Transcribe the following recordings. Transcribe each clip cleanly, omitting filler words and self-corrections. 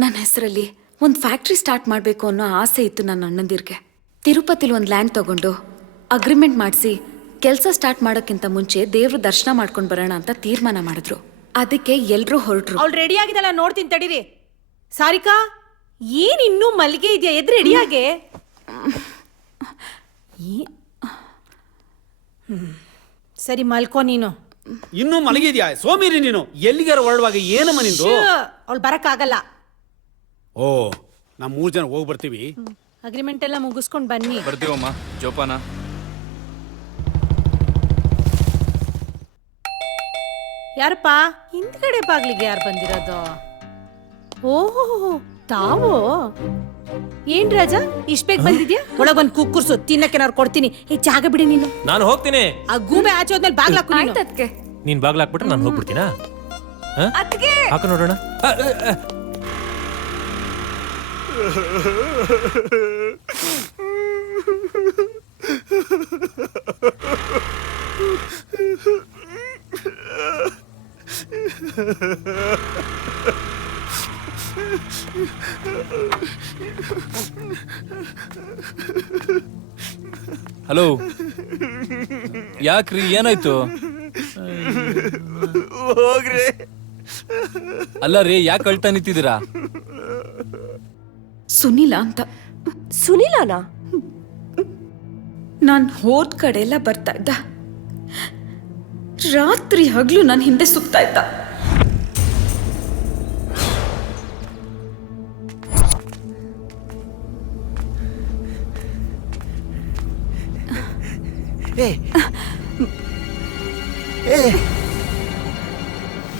ನನ್ನ ಹೆಸರಲ್ಲಿ ಒಂದು ಫ್ಯಾಕ್ಟ್ರಿ ಸ್ಟಾರ್ಟ್ ಮಾಡಬೇಕು ಅನ್ನೋ ಆಸೆ ಇತ್ತು ನನ್ನ ಅಣ್ಣಂದಿರ್ಗೆ. ತಿರುಪತಿಲಿ ಒಂದು ಲ್ಯಾಂಡ್ ತಗೊಂಡು ಅಗ್ರಿಮೆಂಟ್ ಮಾಡಿಸಿ ಕೆಲಸ ಸ್ಟಾರ್ಟ್ ಮಾಡೋಕ್ಕಿಂತ ಮುಂಚೆ ದೇವ್ರ ದರ್ಶನ ಮಾಡ್ಕೊಂಡು ಬರೋಣ ಅಂತ ತೀರ್ಮಾನ ಮಾಡಿದ್ರು. ಅದಕ್ಕೆ ಎಲ್ಲರೂ ಹೊರಟ್ರು. ಅವ್ಳು ರೆಡಿ ಆಗಿದಲ್ಲ, ನೋಡ್ತೀನಿ ತಡೀರಿ. ಸಾರಿಕಾ, ಏನ್ ಇನ್ನೂ ಮಲ್ಲಿಗೆ ಇದೆಯಾ? ಎದ್ದು ರೆಡಿಯಾಗೆ. ಸರಿ ಮಲ್ಕೋ ನೀನು. ಇನ್ನೂ ಮಲಗಿದ್ಯಾ ಸೋಮಿರಿ ನೀನು? ಎಲ್ಲಿಗಾರ ಹೊರಡುವಾಗ ಏನಮ್ಮ ನಿಂದು? ಅವಳು ಬರಕ್ಕಾಗಲ್ಲ. ಓ, ನಾವು 3 ಜನ ಹೋಗಿ ಬರ್ತೀವಿ. ಅಗ್ರಿಮೆಂಟ್ ಎಲ್ಲ ಮುಗಿಸ್ಕೊಂಡು ಬನ್ನಿ. ಬರ್ತೀವಮ್ಮ. ಜೋಪಾನ. ಯಾರಪ್ಪ ಹಿಂದ್ಗಡೆ ಬಾಗ್ಲಿಗೆ ಯಾರು ಬಂದಿರೋದು? ಓಹೋ, ತಾವು ಏನ್ ರಾಜ ಇಷ್ಟ ಬೇಗ ಬಂದಿದ್ಯಾ? ಒಳಗೊಂದ್ ಕುಕ್ಕುರ್ಸು, ತಿನ್ನಕ್ಕೆ ಕೊಡ್ತೀನಿ. ಈ ಜಾಗ ಬಿಡಿ ನೀನು. ನಾನು ಹೋಗ್ತೀನಿ. ಆ ಗೂಬೆ ಆಚೆ ಹೋದ್ಮೇಲೆ ಬಾಗ್ಲಾಕು. ನೀನ್ ಬಾಗ್ಲ ಹಾಕ್ಬಿಟ್ರೆ ನಾನು ಹೋಗ್ಬಿಡ್ತೀನಾ? ಹಾಕ ನೋಡೋಣ. ಹಲೋ, ಯಾಕ್ರಿ ಏನಾಯ್ತು? ಹೋಗ್ರಿ. ಅಲ್ಲ ರೀ, ಯಾಕೆ ಅಳ್ತಾ ನಿಂತಿದ್ದೀರಾ? ಸುನಿಲ ಅಂತ. ಸುನಿಲನಾ? ನಾನು ಹೋದ ಕಡೆ ಎಲ್ಲ ಬರ್ತಾ ಇದ್ದ. ರಾತ್ರಿ ಹಗಲು ನನ್ನ ಹಿಂದೆ ಸುತ್ತಾ ಇದ್ದ.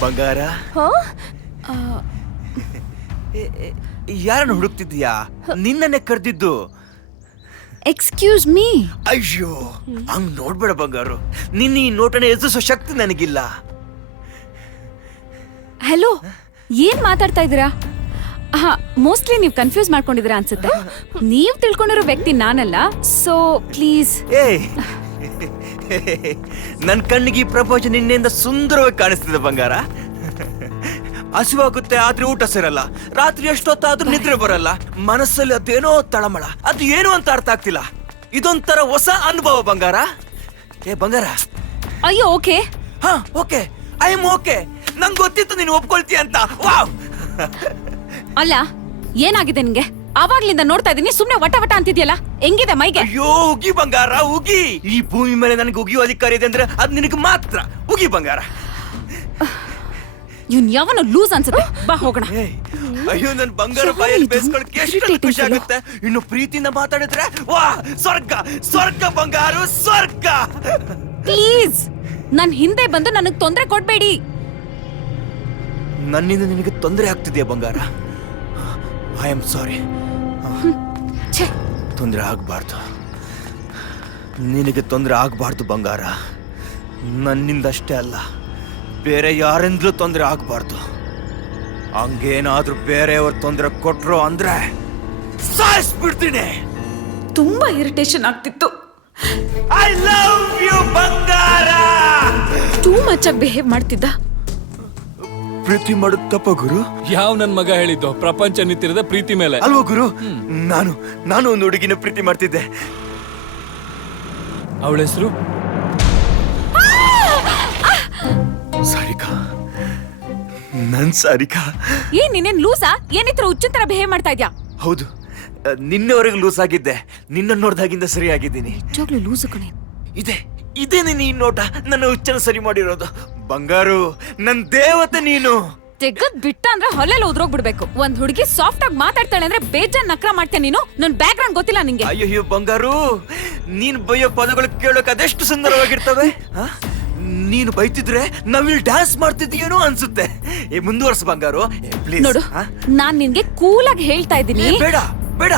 ಬಂಗಾರ, ಯಾರನ್ನು ಹುಡುಕ್ತಿದ್ಯಾ? ನಿನ್ನನ್ನೇ ಕರೆದಿದ್ದು. Excuse me. ಅಯ್ಯೋ, ಹಂಗ್ ನೋಡ್ಬೇಡ ಬಂಗಾರು. ನಿನ್ನ ಈ ನೋಟನ ಎದುರಿಸೋ ಶಕ್ತಿ ನನಗಿಲ್ಲ. ಹಲೋ, ಏನ್ ಮಾತಾಡ್ತಾ ಇದ್ದೀರಾ? ಮೋಸ್ಟ್ಲಿ ನೀವು ಕನ್ಫ್ಯೂಸ್ ಮಾಡ್ಕೊಂಡಿದ್ದೀರಾ ಅನ್ಸುತ್ತೆ. ನೀವು ತಿಳ್ಕೊಂಡಿರೋ ವ್ಯಕ್ತಿ ನಾನಲ್ಲ. So please. ನನ್ ಕಣ್ಣಿಗೆ ಈ ಪ್ರಪಂಚ ನಿನ್ನೆಯಿಂದ ಸುಂದರವಾಗಿ ಕಾಣಿಸ್ತಿದೆ ಬಂಗಾರ. ಹಸಿವಾಗುತ್ತೆ, ಆದ್ರೆ ಊಟ ಸೇರಲ್ಲ. ರಾತ್ರಿ ಎಷ್ಟೊತ್ತಾದ್ರೂ ನಿದ್ರೆ ಬರಲ್ಲ. ಮನಸ್ಸಲ್ಲಿ ಅದೇನೋ ತಳಮಳ, ಅದು ಏನು ಅಂತ ಅರ್ಥ ಆಗ್ತಿಲ್ಲ. ಇದೊಂಥರ ಹೊಸ ಅನುಭವ ಬಂಗಾರ. ಬಂಗಾರ. ಅಯ್ಯೋ, ಓಕೆ. ಹಾ, ಓಕೆ. I am okay. ನಂಗೆ ಗೊತ್ತಿತ್ತು ನೀನು ಒಪ್ಕೊಳ್ತೀಯ ಅಂತ. ವಾವ್. ಅಲ್ಲ, ಏನಾಗಿದೆ ನಿಂಗೆ? ಆವಾಗ್ಲಿಂದ ನೋಡ್ತಾ ಇದೀನಿ, ಸುಮ್ನೆ ವಟ ವಟ ಅಂತಿದ್ಯಲ್ಲ. ಹೆಂಗಿದೆ ಮೈಗೆ? ಅಯ್ಯೋ, ಉಗಿ ಬಂಗಾರ, ಉಗಿ. ಈ ಭೂಮಿ ಮೇಲೆ ನನಗೆ ಉಗಿಯೋ ಅಧಿಕಾರ ಇದೆ ಅಂದ್ರೆ ಅದು ನಿನಗೆ ಮಾತ್ರ. ಉಗಿ ಬಂಗಾರ. ಇವ್ನ್ ಯಾವನು ಲೂಸ್ ಅನ್ಸುತ್ತೆ. ಬಾ ಹೋಗೋಣ. ಅಯ್ಯೋ, ನನ್ ಬಂಗಾರ ಬಾಯಲ್ಲಿ ಬೇಸ್ಕೊಳಕ್ಕೆ ಎಷ್ಟು ಖುಷಿ ಆಗುತ್ತೆ. ಇನ್ನು ಪ್ರೀತಿಯಿಂದ ಮಾತಾಡಿದ್ರೆ ವಾ, ಸ್ವರ್ಗ ಸ್ವರ್ಗ ಬಂಗಾರು, ಸ್ವರ್ಗ. ಪ್ಲೀಸ್, ನನ್ ಹಿಂದೆ ಬಂದು ನನಗ್ ತೊಂದ್ರೆ ಕೊಡ್ಬೇಡಿ. ನನ್ನಿಂದ ನಿನಗೆ ತೊಂದರೆ ಆಗ್ತಿದೆಯಾ ಬಂಗಾರ? I am sorry. ತೊಂದರೆ ಆಗ್ಬಾರ್ದು. ನಿನಗೆ ತೊಂದರೆ ಆಗ್ಬಾರ್ದು ಬಂಗಾರ. ನನ್ನಿಂದಷ್ಟೇ ಅಲ್ಲ, ಬೇರೆ ಯಾರಿಂದಲೂ ತೊಂದರೆ ಆಗ್ಬಾರ್ದು. ಹಂಗೇನಾದ್ರೂ ಬೇರೆಯವ್ರ ತೊಂದರೆ ಕೊಟ್ರು ಅಂದ್ರೆ ಸಾಯಿಸ್ಬಿಡ್ತೀನಿ. ತುಂಬಾ ಇರಿಟೇಷನ್ ಆಗ್ತಿತ್ತು. ಐ ಲವ್ ಯು ಬಂಗಾರ. ಟೂ ಮಚ್ ಆಗಿ ಬಿಹೇವ್ ಮಾಡ್ತಿದ್ದ. ಪ್ರೀತಿ ಮಾಡೋದು ತಪ್ಪ ಗುರು? ಯಾವ ನನ್ ಮಗ ಹೇಳಿದ್ದು ಪ್ರಪಂಚ ನಿಂತಿರೋದ ಪ್ರೀತಿ ಮೇಲೆ ಅಲ್ವಾ ಗುರು? ನಾನು ಒಂದು ಹುಡುಗಿನ ಪ್ರೀತಿ ಮಾಡ್ತಿದ್ದೆ. ಅವಳ ಹೆಸರು ಸಾರಿಕಾ. ನನ್ ಸಾರಿಕಾ. ಏನ್ ನೀನೇನ್ ಲೂಸಾ? ಏನಿತ್ರ ಹುಚ್ಚನ್ ತರ ಬಿಹೇವ್ ಮಾಡ್ತಾ ಇದ್ಯಾ? ಹೌದು, ನಿನ್ನೆವರೆಗೂ ಲೂಸ್ ಆಗಿದ್ದೆ. ನಿನ್ನ ನೋಡ್ದಾಗಿಂದ ಸರಿ ಆಗಿದ್ದೀನಿ. ನಿಜವಾಗ್ಲೂ ಲೂಸು ಕಣೆ. ಇದೇ ನೀನು ಈ ನೋಟ ನನ್ನ ಹುಚ್ಚನ ಸರಿ ಮಾಡಿರೋದು. ಬಂಗಾರು, ನನ್ ದೇವತೆ ನೀನು. ತೆಗದ್ ಬಿಟ್ಟ ಅಂದ್ರೆ ಹೊಲೆಲ್ಲ ಉದ್ರೋಗ್ಬಿಡ್ಬೇಕು. ಒಂದ್ ಹುಡುಗಿ ಸಾಫ್ಟ್ ಆಗಿ ಮಾತಾಡ್ತಾಳೆ ಅಂದ್ರೆ ಬೇಜಾನ್ ನಕ್ರ ಮಾಡ್ತೇನೆ ನೀನು. ನನ್ ಬ್ಯಾಕ್ ಗ್ರೌಂಡ್ ಗೊತ್ತಿಲ್ಲ ನಿಂಗೆ? ಅಯ್ಯೋ ಬಂಗಾರು, ನೀನ್ ಬೈಯೋ ಪದಗಳು ಕೇಳೋಕೆ ಅದೆಷ್ಟು ಸುಂದರವಾಗಿರ್ತವೆ. ನೀನು ಬೈತಿದ್ರೆ ನಾವಿಲ್ಲಿ ಡ್ಯಾನ್ಸ್ ಮಾಡ್ತಿದ್ದೀಯೇನೋ ಅನ್ಸುತ್ತೆ. ಮುಂದುವರ್ಸ ಬಂಗಾರು, ಪ್ಲೀಸ್. ನೋಡು, ನಾನ್ ನಿನ್ಗೆ ಕೂಲಾಗಿ ಹೇಳ್ತಾ ಇದ್ದೀನಿ. ಬೇಡ ಬೇಡ,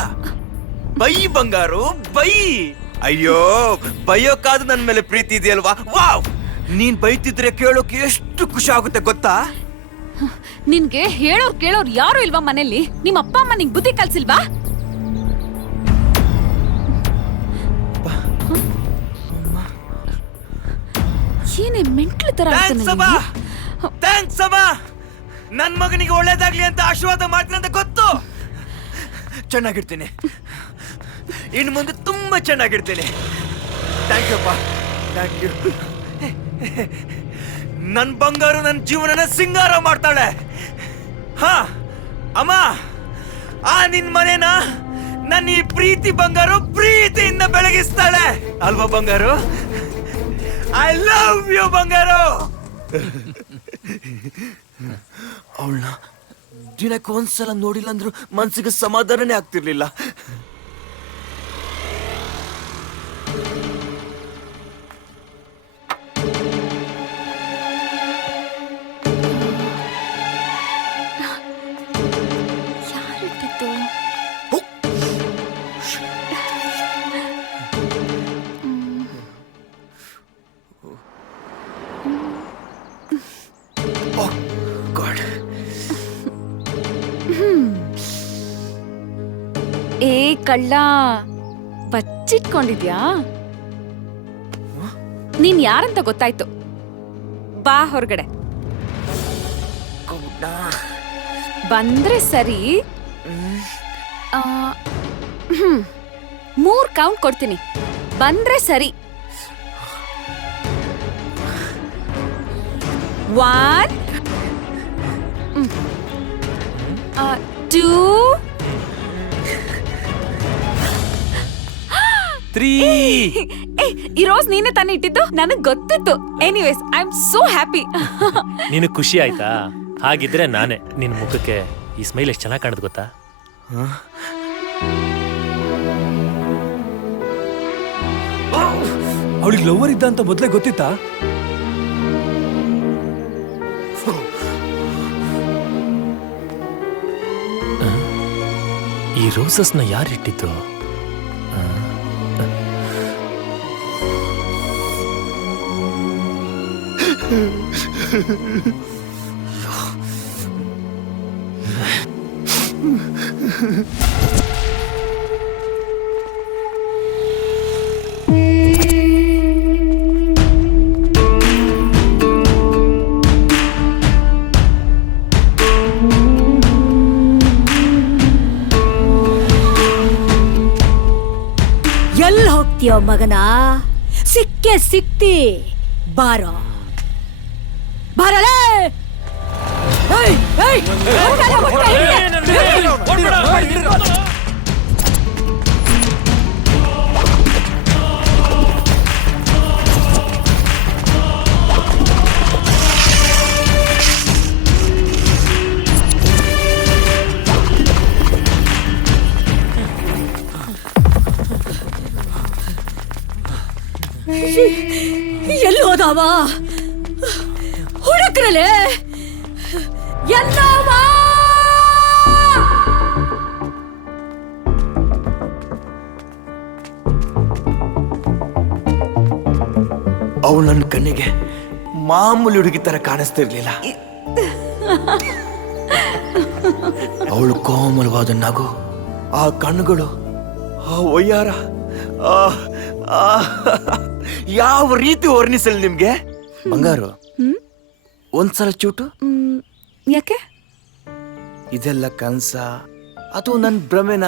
ಬೈ ಬಂಗಾರು, ಬೈ. ಅಯ್ಯೋ, ಬೈಯೋಕಾದ್ರೂ ನನ್ ಮೇಲೆ ಪ್ರೀತಿ ಇದೆಯಲ್ವಾ? ವಾವ್. ನೀನ್ ಬೈತಿದ್ರೆ ಕೇಳೋಕೆ ಎಷ್ಟು ಖುಷಿ ಆಗುತ್ತೆ ಗೊತ್ತಾ? ನಿನ್ಗೆ ಹೇಳೋರ್ ಕೇಳೋರ್ ಯಾರು ಇಲ್ವಾ ಮನೇಲಿ? ನಿಮ್ಮ ಅಪ್ಪ ಅಮ್ಮ ನಿಂಗ್ ಬುದ್ಧಿ ಕಲ್ಸಿಲ್ವಾ? ಏನೇ ಮೆಂಟ್ಲು ತರ ಥ್ಯಾಂಕ್ಸ್ ಅಮ್ಮ. ನನ್ ಮಗನಿಗೆ ಒಳ್ಳೇದಾಗ್ಲಿ ಅಂತ ಆಶೀರ್ವಾದ ಮಾಡ್ತೀನಿ ಅಂತ ಗೊತ್ತು. ಚೆನ್ನಾಗಿರ್ತೀನಿ. ಇನ್ನು ಮುಂದೆ ತುಂಬಾ ಚೆನ್ನಾಗಿರ್ತೀನಿ. ಥ್ಯಾಂಕ್ ಯು ಅಪ್ಪ, ಥ್ಯಾಂಕ್ ಯು. ನನ್ ಬಂಗಾರು ನನ್ನ ಜೀವನನ ಸಿಂಗಾರ ಮಾಡ್ತಾಳೆ. ಹಾ ಅಮ್ಮ, ಆ ನಿನ್ ಮನೇನ ನನ್ನ ಈ ಪ್ರೀತಿ ಬಂಗಾರು ಪ್ರೀತಿಯಿಂದ ಬೆಳಗಿಸ್ತಾಳೆ ಅಲ್ವಾ ಬಂಗಾರು? ಐ ಲವ್ ಯು ಬಂಗಾರು. ಅವಳನ್ನ ದಿನಕ್ಕೆ ಒಂದ್ಸಲ ನೋಡಿಲ್ಲ ಅಂದ್ರೂ ಮನ್ಸಿಗೆ ಸಮಾಧಾನನೇ ಆಗ್ತಿರ್ಲಿಲ್ಲ. ಯಾರಿಟ್ಟಿದ್ದು? Oh God. ಏ ಕಳ್ಳ, ಬಚ್ಚಿಟ್ಕೊಂಡಿದ್ಯಾ? ನೀನ್ ಯಾರಂತ ಗೊತ್ತಾಯ್ತು. ಬಾ ಹೊರಗಡೆ. ಬಂದ್ರೆ ಸರಿ. 3 ಕೌಂಟ್ ಕೊಡ್ತೀನಿ. ಬಂದ್ರೆ ಸರಿ. 1 2 3. ಈ ರೋಸ್ ನೀನೇ ತಾನೇ ಇಟ್ಟಿದ್ದು? ನನಗ್ ಗೊತ್ತಿತ್ತು. Anyways, I am so happy. ನಿನಗೆ ಖುಷಿ ಆಯ್ತಾ? ಹಾಗಿದ್ರೆ ನಾನೇ. ನಿನ್ನ ಮುಖಕ್ಕೆ ಈ ಸ್ಮೈಲ್ ಎಷ್ಟು ಚೆನ್ನಾಗಿ ಕಾಣುತ್ತೆ ಗೊತ್ತಾ? ಅವಳಿಗೆ ಲವರ್ ಇದ್ದ ಅಂತ ಮೊದಲೇ ಗೊತ್ತಿತ್ತಾ? ಈ ರೋಸಸ್ನ ಯಾರಿಟ್ಟಿದ್ದು? ಎಲ್ಲಿ ಹೋಗ್ತೀಯೋ ಮಗನ? ಸಿಕ್ಕೇ ಸಿಕ್ತಿ. ಬಾರೋ ಬಾರಲೇ. ಎಲ್ಲಿ ಹೋದವ? ಹುಡುಕ್ರಲೆ ಎಲ್ಲವ? ಅವಳು ನನ್ನ ಕಣ್ಣಿಗೆ ಮಾಮೂಲಿ ಹುಡುಗಿ ತರ ಕಾಣಿಸ್ತಿರ್ಲಿಲ್ಲ. ಅವಳು ಕೋಮಲವಾದ ನಗು, ಆ ಕಣ್ಣುಗಳು, ಆ ಒಯ್ಯಾರ, ಯಾವ ರೀತಿ ವರ್ಣಿಸಲಿ ನಿಮ್ಗೆ? ಬಂಗಾರು, ಒಂದ್ಸಲ ಚೂಟು. ಯಾಕೆ? ಇದೆಲ್ಲ ಕನ್ಸ ಅಥವಾ ನನ್ ಭ್ರಮೆನ?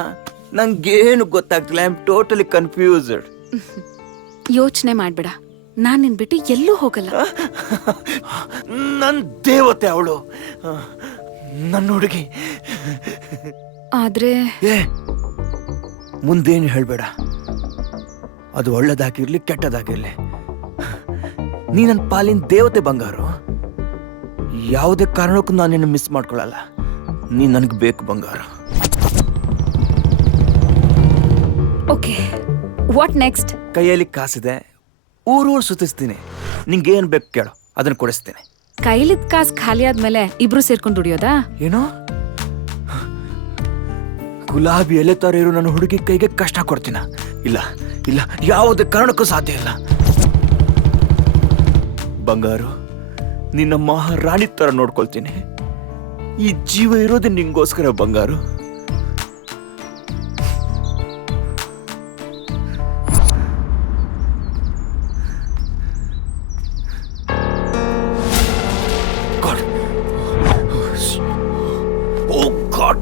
ನಂಗೇನು ಗೊತ್ತಾಗ್ತಿಲ್ಲ. I am totally confused. ಯೋಚನೆ ಮಾಡ್ಬೇಡ. ನಾನ್ ನಿನ್ ಬಿಟ್ಟು ಎಲ್ಲೂ ಹೋಗಲ್ಲ. ನನ್ ದೇವತೆ ಅವಳು, ನನ್ನ ಹುಡುಗಿ. ಆದ್ರೆ ಏ, ಮುಂದೇನು ಹೇಳ್ಬೇಡ. ಅದು ಒಳ್ಳೇದಾಗಿರ್ಲಿ ಕೆಟ್ಟದಾಗಿರ್ಲಿ, ನೀ ನನ್ನ ಪಾಲಿನ ದೇವತೆ ಬಂಗಾರು. ಯಾವುದೇ ಕಾರಣಕ್ಕೂ ನಾನು ನಿನ್ನ ಮಿಸ್ ಮಾಡ್ಕೊಳ್ಳಲ್ಲ. ನೀ ನನಗೆ ಬೇಕು ಬಂಗಾರು. Okay, what next? ಕೈಯಲ್ಲಿ ಕಾಸಿದೆ, ಊರೂರು ಸುತ್ತಿಸ್ತೀನಿ. ನಿಂಗೇನು ಬೇಕು ಕೇಳು, ಅದನ್ನ ಕೊಡಿಸ್ತೀನಿ. ಕೈಲಿದ್ ಕಾಸ್ ಖಾಲಿ ಆದ್ಮೇಲೆ ಇಬ್ರು ಸೇರ್ಕೊಂಡು ದುಡಿಯೋದಾ? ಏನೋ ಗುಲಾಬಿ ಎಲೆ ತರ ಇರೋ ನನ್ನ ಹುಡುಗಿ ಕೈಗೆ ಕಷ್ಟ ಕೊಡ್ತೀನ? ಇಲ್ಲ ಇಲ್ಲ, ಯಾವುದೇ ಕಾರಣಕ್ಕೂ ಸಾಧ್ಯ ಇಲ್ಲ. ಬಂಗಾರು, ನಿನ್ನ ಮಹಾರಾಣಿ ತರ ನೋಡ್ಕೊಳ್ತೀನಿ. ಈ ಜೀವ ಇರೋದೇ ನಿಂಗೋಸ್ಕರ ಬಂಗಾರು. God. Oh God.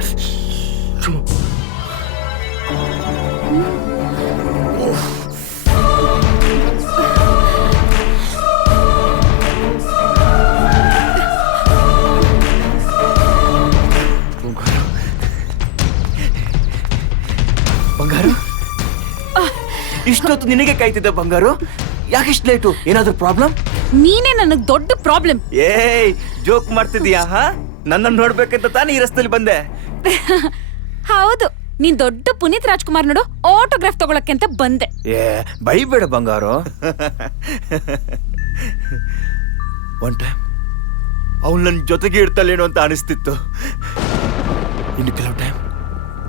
ಇಷ್ಟೊತ್ತು ನಿನಗೆ ಕಾಯ್ತಿದ್ದೆ ಬಂಗಾರು. ಯಾಕಿಷ್ಟು ಲೇಟು? ಏನಾದ್ರೂ ಪ್ರಾಬ್ಲಮ್? ನೀನೇ ನನಗ್ ದೊಡ್ಡ ಪ್ರಾಬ್ಲಮ್. ಏಯ್, ಜೋಕ್ ಮಾಡ್ತಿದ್ಯಾ? ನನ್ನನ್ನು ನೋಡ್ಬೇಕಂತ ತಾನೇ ಈ ರಸ್ತೆಲಿ ಬಂದೆ. ಹೌದು, ನೀನ್ ದೊಡ್ಡ ಪುನೀತ್ ರಾಜ್ಕುಮಾರ್ ನೋಡು ಆಟೋಗ್ರಾಫ್ ತಗೊಳಕ್ಕೆ ಅಂತ ಬಂದೆ. ಏ, ಬೈಬೇಡ ಬಂಗಾರು. ಒನ್ ಟೈಮ್ ಅವಳು ನನ್ನ ಜೊತೆಗೆ ಇರ್ತಾಳೇನೋ ಅಂತ ಅನಿಸ್ತಿತ್ತು. ಇನ್ನು ಕೆಲವು ಟೈಮ್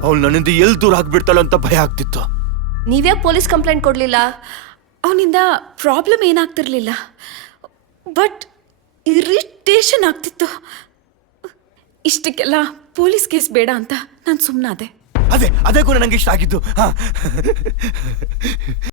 ಅವಳು ನನ್ನಿಂದ ಎಲ್ಲಿ ದೂರ ಆಗ್ಬಿಡ್ತಾಳೋ ಅಂತ ಭಯ ಆಗ್ತಿತ್ತು. ನೀವ್ಯಾಕೆ ಪೊಲೀಸ್ ಕಂಪ್ಲೇಂಟ್ ಕೊಡ್ಲಿಲ್ಲ? ಅವನಿಂದ ಪ್ರಾಬ್ಲಮ್ ಏನಾಗ್ತಿರ್ಲಿಲ್ಲ, ಬಟ್ ಇರಿಟೇಷನ್ ಆಗ್ತಿತ್ತು. ಇಷ್ಟಕ್ಕೆಲ್ಲ ಪೊಲೀಸ್ ಕೇಸ್ ಬೇಡ ಅಂತ ನಾನು ಸುಮ್ಮನಾದೆ. ಅದೇ ಕೂಡ ನಂಗೆ ಇಷ್ಟ ಆಗಿದ್ದು.